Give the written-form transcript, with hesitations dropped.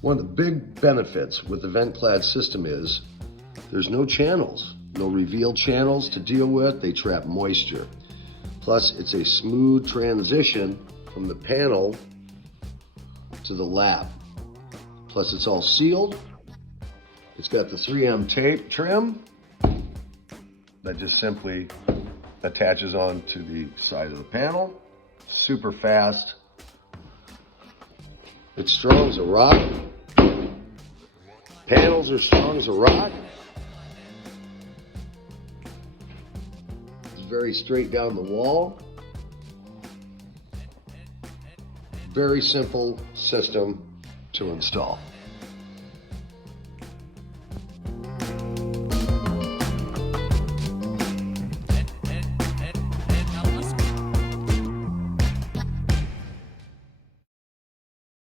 One of the big benefits with the VentClad system is there's no channels, no revealed channels to deal with. They trap moisture. Plus, it's a smooth transition from the panel to the lap. Plus, it's all sealed. It's got the 3M tape trim that just simply attaches onto the side of the panel. Super fast. It's strong as a rock. Panels are strong as a rock. It's very straight down the wall. Very simple system to install.